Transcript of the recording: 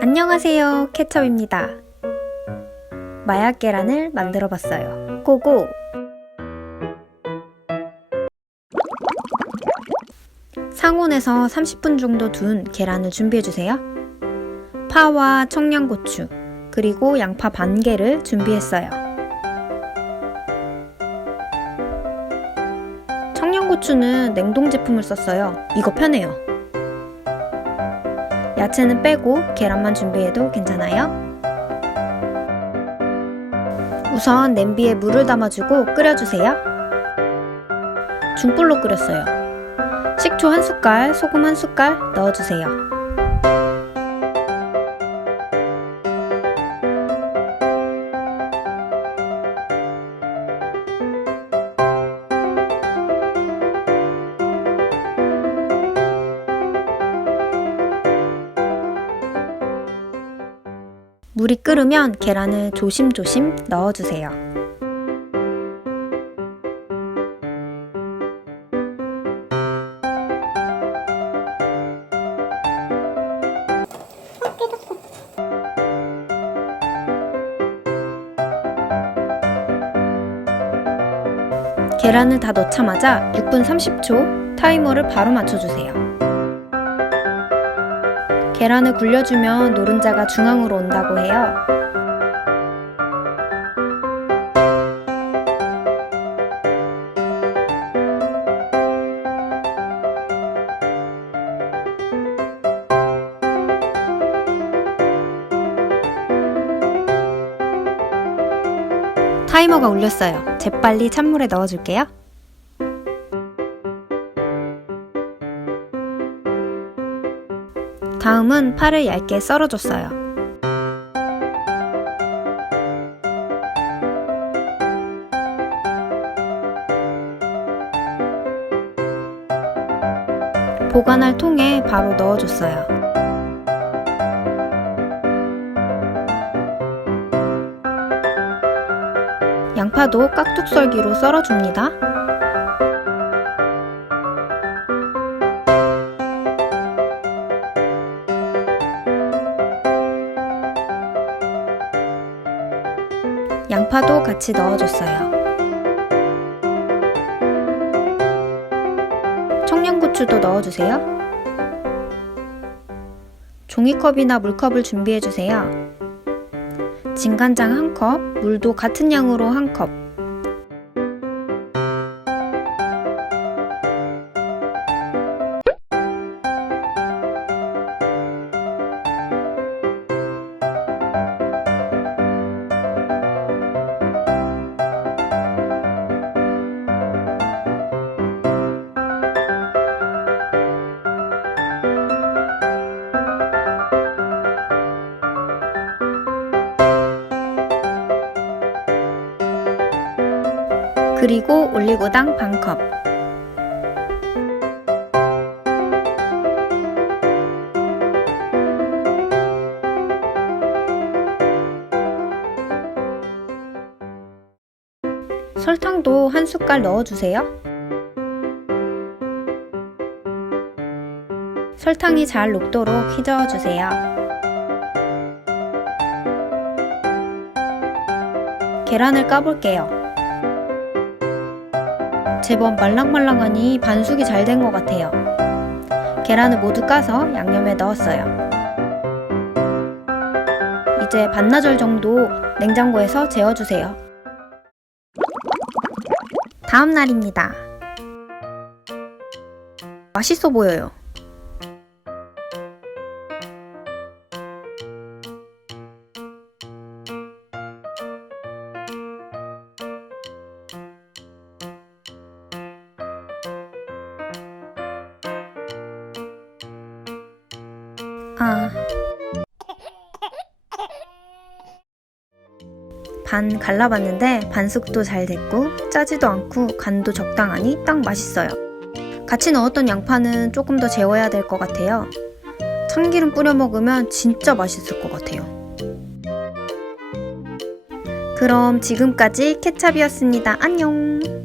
안녕하세요, 케첩입니다. 마약 계란을 만들어 봤어요. 고고! 상온에서 30분 정도 둔 계란을 준비해주세요. 파와 청양고추, 그리고 양파 반 개를 준비했어요. 청양고추는 냉동 제품을 썼어요. 이거 편해요. 야채는 빼고 계란만 준비해도 괜찮아요. 우선 냄비에 물을 담아주고 끓여주세요. 중불로 끓였어요. 식초 1숟갈, 소금 1숟갈 넣어주세요. 물이 끓으면 계란을 조심조심 넣어주세요. 계란을 다 넣자마자 6분 30초 타이머를 바로 맞춰주세요. 계란을 굴려주면 노른자가 중앙으로 온다고 해요. 타이머가 울렸어요. 재빨리 찬물에 넣어줄게요. 다음은 파를 얇게 썰어줬어요. 보관할 통에 바로 넣어줬어요. 양파도 깍둑썰기로 썰어줍니다. 양파도 같이 넣어줬어요. 청양고추도 넣어주세요. 종이컵이나 물컵을 준비해주세요. 진간장 1컵, 물도 같은 양으로 1컵. 그리고 올리고당 반컵. 설탕도 1숟갈 넣어주세요. 설탕이 잘 녹도록 휘저어주세요. 계란을 까볼게요. 제법 말랑말랑하니 반숙이 잘 된 것 같아요. 계란을 모두 까서 양념에 넣었어요. 이제 반나절 정도 냉장고에서 재워주세요. 다음 날입니다. 맛있어 보여요. 반 갈라봤는데 반숙도 잘 됐고 짜지도 않고 간도 적당하니 딱 맛있어요. 같이 넣었던 양파는 조금 더 재워야 될 것 같아요. 참기름 뿌려 먹으면 진짜 맛있을 것 같아요. 그럼 지금까지 케찹이었습니다. 안녕!